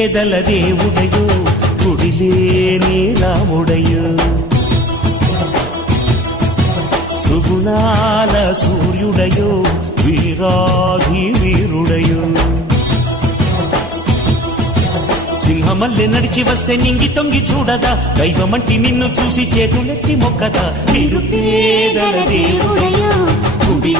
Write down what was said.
పేదల దేవుడయో గుడిలేని రాముడయో సుగుణాల సూర్యుడయో వీరాధి వీరుడయో సింహమల్లె నడిచి వస్తే నింగి తొంగి చూడదా దైవమంటి నిన్ను చూసి చేతులెత్తి మొక్కదా నిరుపేదల దేవుడయో గుడి